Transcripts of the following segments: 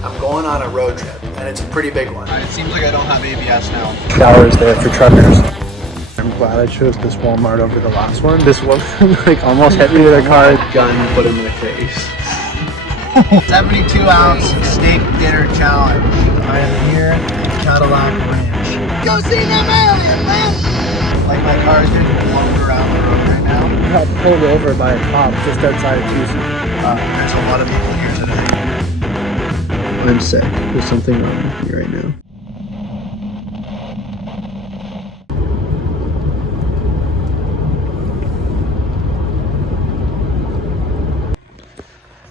I'm going on a road trip, and it's a pretty big one. It seems like I don't have ABS now. Showers there for truckers. I'm glad I chose this Walmart over the last one. This woman like almost hit me with a car. Gun put in my face. 72-ounce steak dinner challenge. I am here at Cadillac Ranch. Go see them alien, man! Like my car's getting blown around the road right now. I got pulled over by a cop just outside of Tucson. There's a lot of people here today. I'm sick. There's something wrong with me right now.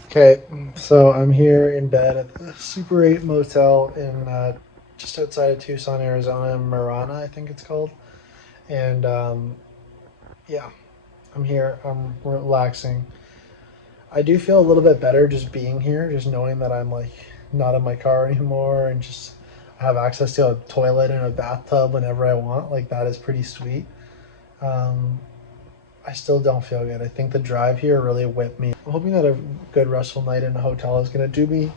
Okay, so I'm here in bed at the Super 8 Motel in just outside of Tucson, Arizona, Marana, I think it's called. And yeah, I'm here. I'm relaxing. I do feel a little bit better just being here, just knowing that I'm like not in my car anymore and just have access to a toilet and a bathtub whenever I want. Like that is pretty sweet. I still don't feel good. I think the drive here really whipped me. I'm hoping that a good restful night in a hotel is gonna do me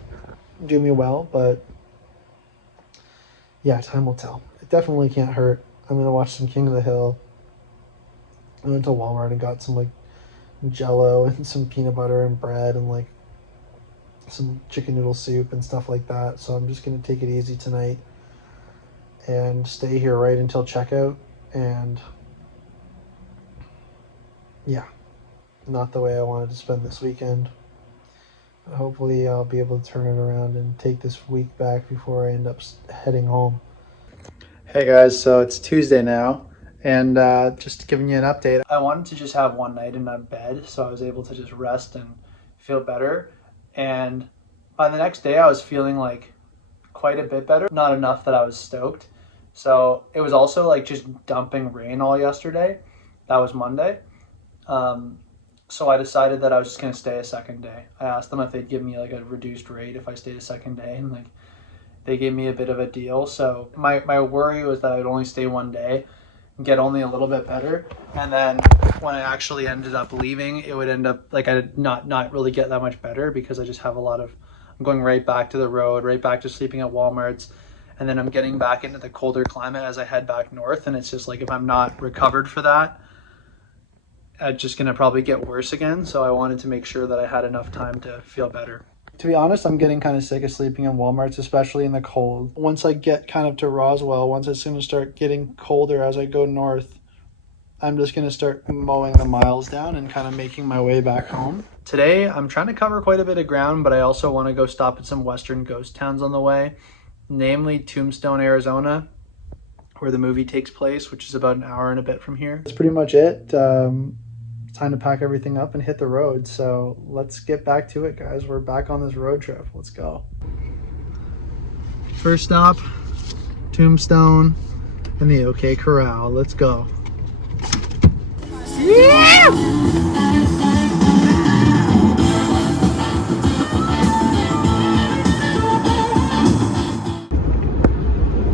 well, but yeah, time will tell. It definitely can't hurt. I'm gonna watch some King of the Hill. I went to Walmart and got some like Jello and some peanut butter and bread and like some chicken noodle soup and stuff like that. So I'm just gonna take it easy tonight and stay here right until checkout. And yeah, not the way I wanted to spend this weekend. But hopefully I'll be able to turn it around and take this week back before I end up heading home. Hey guys, so it's Tuesday now, and just giving you an update. I wanted to just have one night in my bed so I was able to just rest and feel better. And by the next day I was feeling like quite a bit better. Not enough that I was stoked. So it was also like just dumping rain all yesterday. That was Monday. So I decided that I was just going to stay a second day. I asked them if they'd give me like a reduced rate if I stayed a second day, and like they gave me a bit of a deal. So my worry was that I'd only stay one day and get only a little bit better. And then when I actually ended up leaving, it would end up like I did not really get that much better because I just have I'm going right back to the road, right back to sleeping at Walmart's. And then I'm getting back into the colder climate as I head back north. And it's just like, if I'm not recovered for that, it's just gonna probably get worse again. So I wanted to make sure that I had enough time to feel better. To be honest, I'm getting kind of sick of sleeping in Walmart's, especially in the cold. Once I get kind of to Roswell, once it's gonna start getting colder as I go north, I'm just gonna start mowing the miles down and kind of making my way back home. Today, I'm trying to cover quite a bit of ground, but I also want to go stop at some western ghost towns on the way, namely Tombstone, Arizona, where the movie takes place, which is about an hour and a bit from here. That's pretty much it. Time to pack everything up and hit the road. So let's get back to it, guys. We're back on this road trip. Let's go. First stop, Tombstone and the OK Corral. Let's go. Yeah!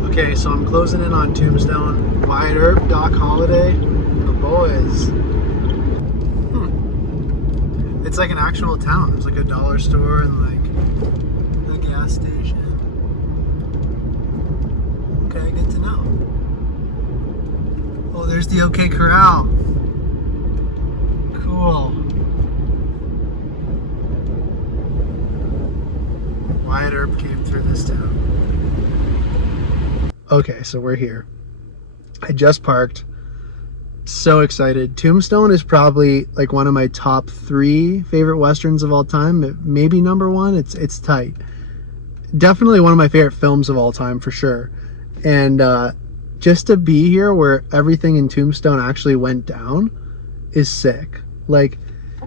Okay, so I'm closing in on Tombstone. Wyatt Earp, Doc Holliday, the boys. It's like an actual town. There's like a dollar store and like a gas station. Okay, good to know. Oh, there's the OK Corral. Cool. Wyatt Earp came through this town. Okay, so we're here. I just parked. So excited. Tombstone is probably like one of my top 3 favorite westerns of all time. Maybe number 1. It's tight. Definitely one of my favorite films of all time for sure. And just to be here where everything in Tombstone actually went down is sick. Like,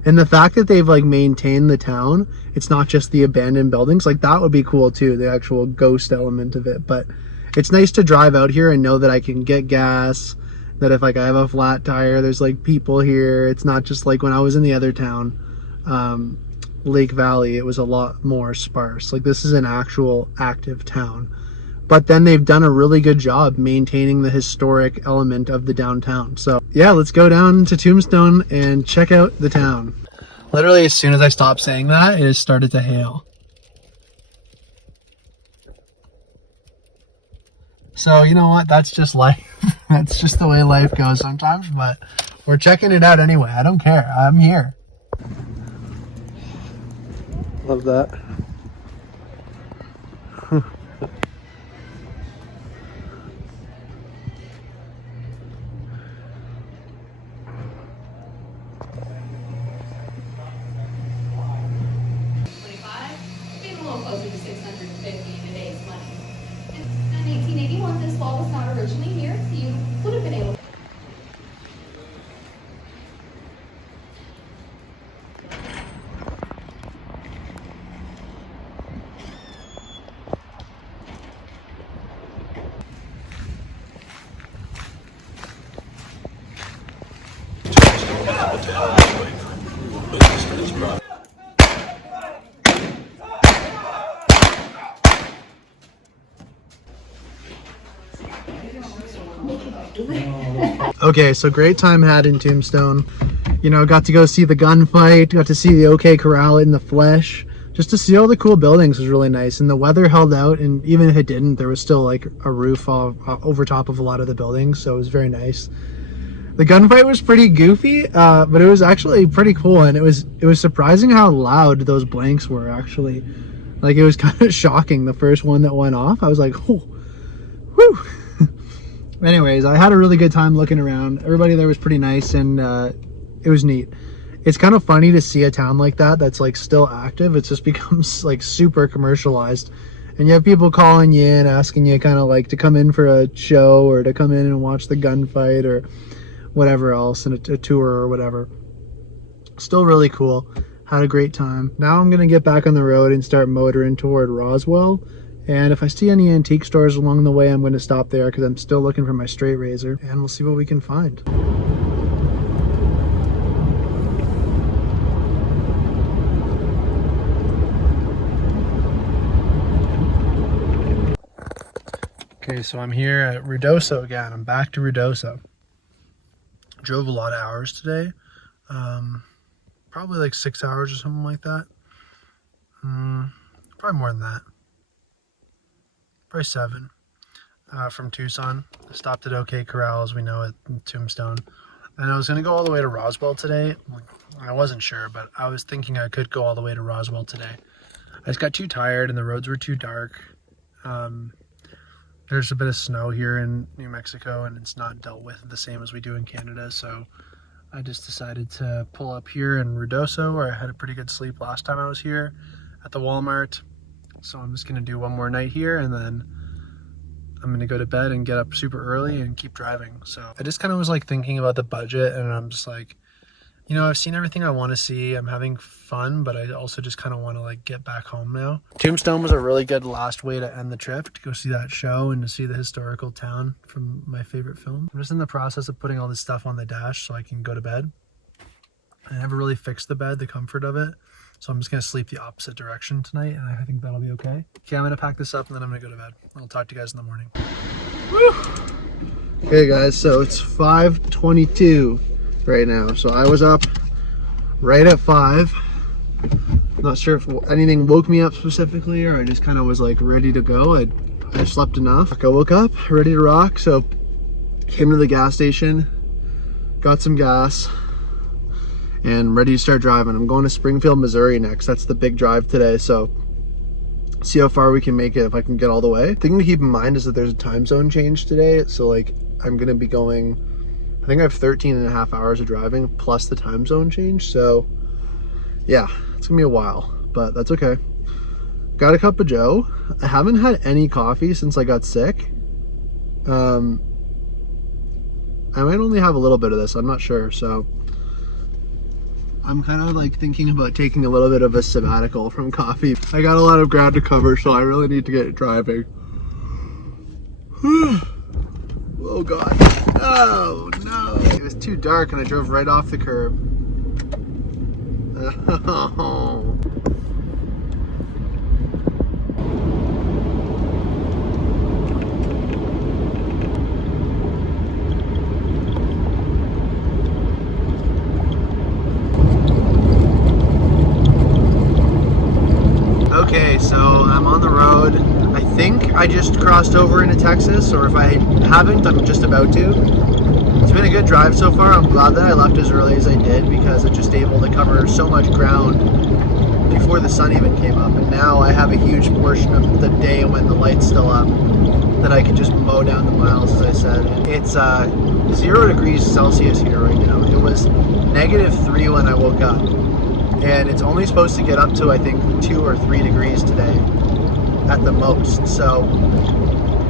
and the fact that they've like maintained the town, it's not just the abandoned buildings. Like that would be cool too, the actual ghost element of it. But it's nice to drive out here and know that I can get gas, that if like I have a flat tire, there's like people here. It's not just like when I was in the other town, Lake Valley, it was a lot more sparse. Like this is an actual active town. But then they've done a really good job maintaining the historic element of the downtown. So yeah, let's go down to Tombstone and check out the town. Literally as soon as I stopped saying that, it has started to hail. So you know what? That's just life. That's just the way life goes sometimes. But we're checking it out anyway. I don't care. I'm here. Love that. Getting a little closer to 650 in today's money. And in 1881, this wall was not originally here, so you would have been able to. Okay, so great time had in Tombstone. You know, got to go see the gunfight, got to see the OK Corral in the flesh. Just to see all the cool buildings was really nice, and the weather held out, and even if it didn't, there was still like a roof over top of a lot of the buildings, so it was very nice. The gunfight was pretty goofy, but it was actually pretty cool, and it was surprising how loud those blanks were actually. Like, it was kind of shocking, the first one that went off. I was like, oh, whew. Anyways, I had a really good time looking around. Everybody there was pretty nice, and it was neat. It's kind of funny to see a town like that that's like still active. It just becomes like super commercialized, and you have people calling you in, asking you kind of like to come in for a show or to come in and watch the gunfight or whatever else, and a tour or whatever. Still really cool. Had a great time. Now I'm gonna get back on the road and start motoring toward Roswell. And if I see any antique stores along the way, I'm going to stop there because I'm still looking for my straight razor, and we'll see what we can find. Okay, so I'm here at Ruidoso again. I'm back to Ruidoso. Drove a lot of hours today. Probably like 6 hours or something like that. Probably more than that. Probably 7 from Tucson. I stopped at OK Corral, as we know, at Tombstone. And I was going to go all the way to Roswell today. I wasn't sure, but I was thinking I could go all the way to Roswell today. I just got too tired and the roads were too dark. There's a bit of snow here in New Mexico, and it's not dealt with the same as we do in Canada, so I just decided to pull up here in Ruidoso, where I had a pretty good sleep last time I was here at the Walmart. So I'm just gonna do one more night here, and then I'm gonna go to bed and get up super early and keep driving. So I just kind of was like thinking about the budget, and I'm just like, you know, I've seen everything I want to see. I'm having fun, but I also just kind of want to like get back home now. Tombstone was a really good last way to end the trip, to go see that show and to see the historical town from my favorite film. I'm just in the process of putting all this stuff on the dash so I can go to bed. I never really fixed the bed, the comfort of it. So I'm just going to sleep the opposite direction tonight, and I think that'll be okay. Okay, I'm going to pack this up, and then I'm going to go to bed. I'll talk to you guys in the morning. Woo! Okay, guys, so it's 5:22 right now. So I was up right at 5. Not sure if anything woke me up specifically, or I just kind of was like ready to go. I slept enough. I woke up ready to rock, so came to the gas station, got some gas, and ready to start driving. I'm going to Springfield, Missouri next. That's the big drive today, so see how far we can make it if I can get all the way. The thing to keep in mind is that there's a time zone change today, so like I'm gonna be going, I think I have 13 and a half hours of driving plus the time zone change, so yeah, it's gonna be a while, but that's okay. Got a cup of joe. I haven't had any coffee since I got sick. I might only have a little bit of this, I'm not sure, so I'm kind of like thinking about taking a little bit of a sabbatical from coffee. I got a lot of ground to cover, so I really need to get driving. Oh God. Oh no. It was too dark and I drove right off the curb. Oh. Okay, so I'm on the road. I think I just crossed over into Texas, or if I haven't, I'm just about to. It's been a good drive so far. I'm glad that I left as early as I did because I'm just able to cover so much ground before the sun even came up. And now I have a huge portion of the day when the light's still up that I can just mow down the miles, as I said. It's 0 degrees Celsius here right now. It was -3 when I woke up. And it's only supposed to get up to, I think, 2 or 3 degrees today at the most. So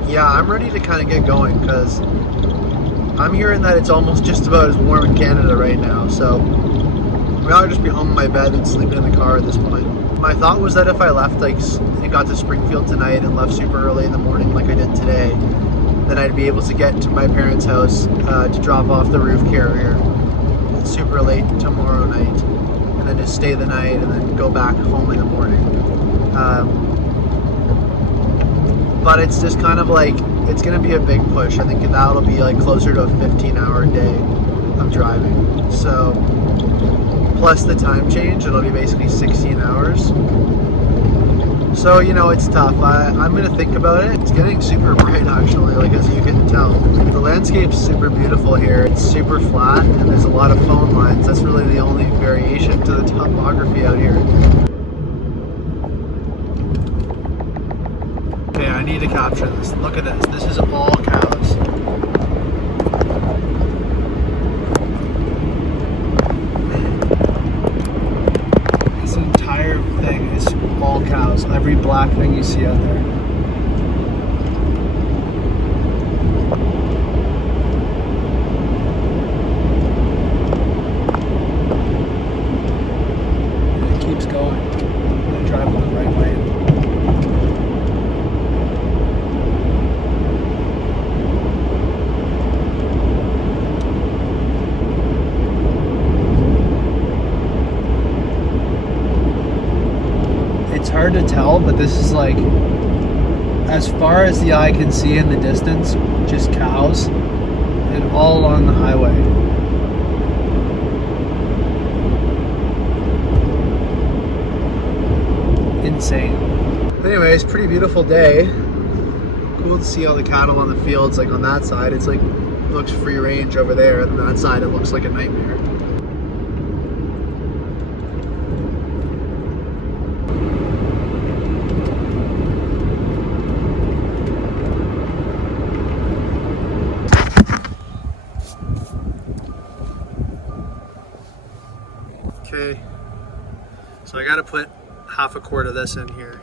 yeah, I'm ready to kind of get going because I'm hearing that it's almost just about as warm in Canada right now. So I'd rather just be home in my bed than sleeping in the car at this point. My thought was that if I left, like, and got to Springfield tonight and left super early in the morning like I did today, then I'd be able to get to my parents' house to drop off the roof carrier super late tomorrow night, and then just stay the night and then go back home in the morning. But it's just kind of like, it's going to be a big push. I think that'll be like closer to a 15-hour day of driving. So plus the time change, it'll be basically 16 hours. So, you know, it's tough. I'm going to think about it. It's getting super bright, actually, like, as you can tell. The landscape's super beautiful here. It's super flat, and there's a lot of phone lines. That's really the only variation to the topography out here. Okay, I need to capture this. Look at this. This is all cows. This entire thing is all cows. Every black thing you see out there. It keeps going. I drive in the right lane. Hard to tell, but this is like, as far as the eye can see in the distance, just cows, and all along the highway. Insane. Anyways, pretty beautiful day. Cool to see all the cattle on the fields. Like on that side, it's like, looks free range over there, and on that side it looks like a nightmare. Okay, so I gotta put half a quart of this in here.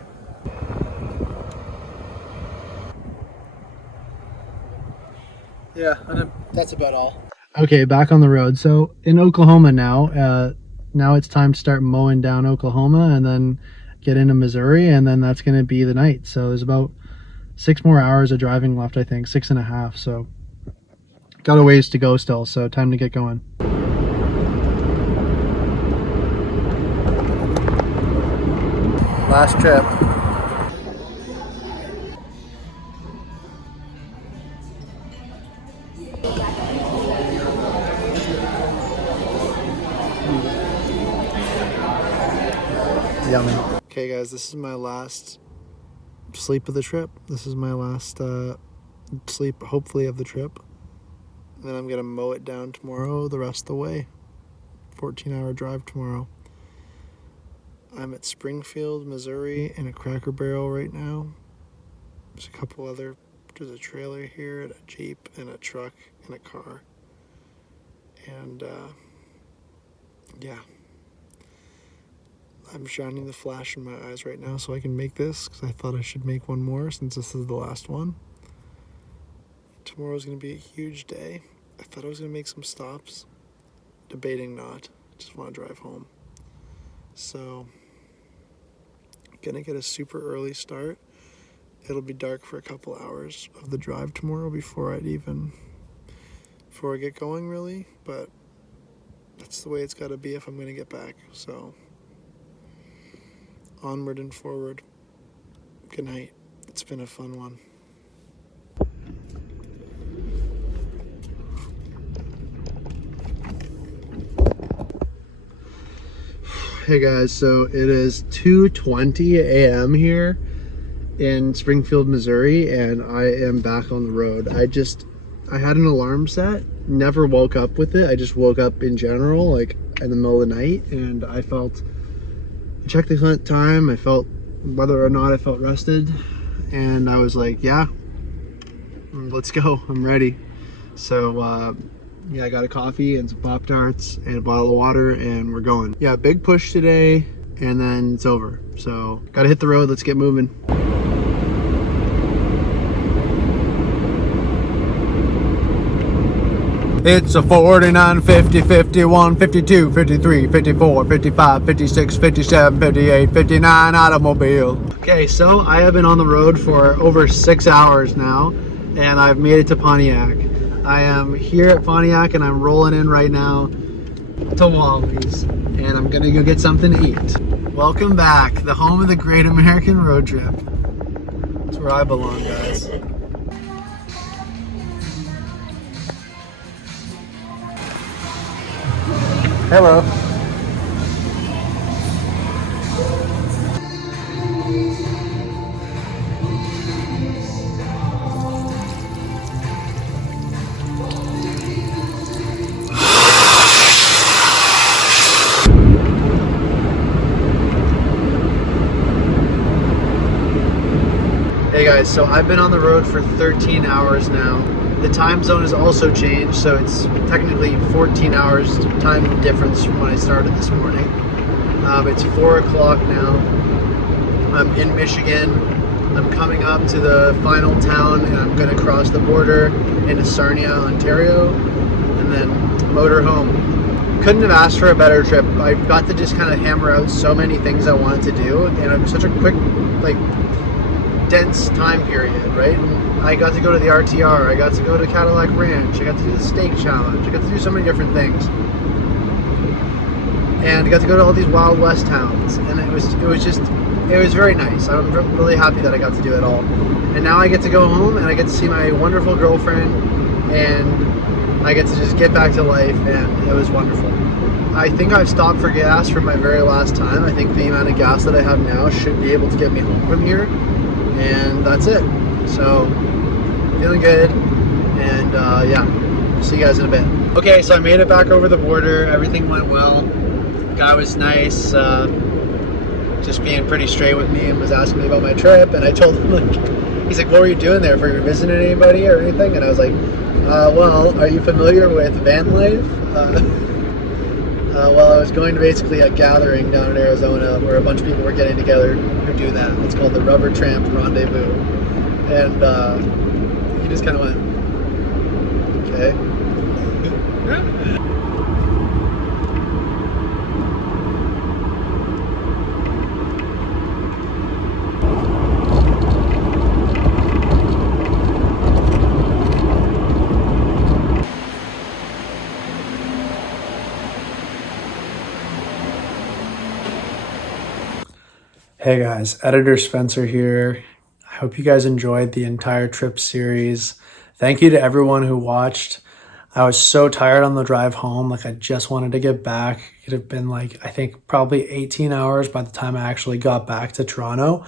Yeah, and that's about all. Okay, back on the road. So in Oklahoma now, now it's time to start mowing down Oklahoma and then get into Missouri, and then that's gonna be the night. So there's about 6 more hours of driving left, I think, 6.5. So got a ways to go still, so time to get going. Last trip. Yummy. Okay guys, this is my last sleep of the trip. This is my last sleep, hopefully, of the trip. And then I'm gonna mow it down tomorrow the rest of the way. 14-hour drive tomorrow. I'm at Springfield, Missouri in a Cracker Barrel right now. There's a couple other, there's a trailer here, and a Jeep, and a truck, and a car. And yeah. I'm shining the flash in my eyes right now so I can make this, because I thought I should make one more since this is the last one. Tomorrow's going to be a huge day. I thought I was going to make some stops. Debating not. Just want to drive home. So, gonna get a super early start. It'll be dark for a couple hours of the drive tomorrow before I get going, really. But that's the way it's got to be if I'm gonna get back. So, onward and forward. Good night. It's been a fun one. Hey guys, so it is 2:20 a.m. here, in Springfield, Missouri, and I am back on the road. I had an alarm set, never woke up with it. I just woke up in general, like in the middle of the night, and I checked the time, I felt whether or not I felt rested, and I was like, yeah, let's go, I'm ready. So yeah, I got a coffee and some Pop-Tarts and a bottle of water, and we're going. Yeah, big push today, and then it's over. So gotta hit the road, let's get moving. It's a 49, 50, 51, 52, 53, 54, 55, 56, 57, 58, 59 automobile. Okay, so I have been on the road for over 6 hours now, and I've made it to Pontiac. I am here at Pontiac, and I'm rolling in right now to Wally's, and I'm gonna go get something to eat. Welcome back, the home of the Great American Road Trip. That's where I belong, guys. Hello. Hey guys, so I've been on the road for 13 hours now. The time zone has also changed, so it's technically 14 hours time difference from when I started this morning. It's 4 o'clock now. I'm in Michigan. I'm coming up to the final town, and I'm going to cross the border into Sarnia, Ontario, and then motor home. Couldn't have asked for a better trip. I got to just kind of hammer out so many things I wanted to do, and it was such a quick, dense time period, right? And I got to go to the RTR, I got to go to Cadillac Ranch, I got to do the steak challenge, I got to do so many different things, and I got to go to all these Wild West towns, and it was very nice. I'm really happy that I got to do it all, and now I get to go home and I get to see my wonderful girlfriend, and I get to just get back to life, and it was wonderful. I think I've stopped for gas for my very last time. I think the amount of gas that I have now should be able to get me home from here. And that's it. So, feeling good, and yeah, see you guys in a bit. Okay, so I made it back over the border. Everything went well. The guy was nice, just being pretty straight with me, and was asking me about my trip. And I told him, he's like, "What were you doing there? Were you visiting anybody or anything?" And I was like, "Well, are you familiar with van life?" Well, I was going to basically a gathering down in Arizona where a bunch of people were getting together to do that. It's called the Rubber Tramp Rendezvous. And he just kind of went, okay. Hey guys, Editor Spencer here. I hope you guys enjoyed the entire trip series. Thank you to everyone who watched. I was so tired on the drive home, I just wanted to get back. It had been I think probably 18 hours by the time I actually got back to Toronto.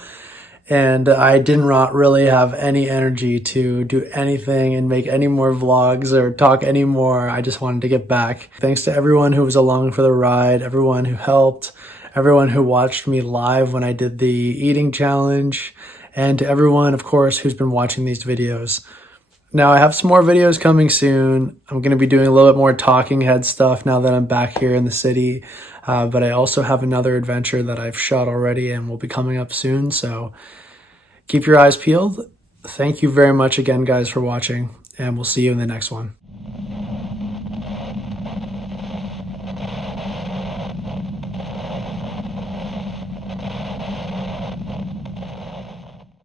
And I did not really have any energy to do anything and make any more vlogs or talk anymore. I just wanted to get back. Thanks to everyone who was along for the ride, everyone who helped, everyone who watched me live when I did the eating challenge, and to everyone, of course, who's been watching these videos. Now, I have some more videos coming soon. I'm going to be doing a little bit more talking head stuff now that I'm back here in the city, but I also have another adventure that I've shot already and will be coming up soon, so keep your eyes peeled. Thank you very much again, guys, for watching, and we'll see you in the next one.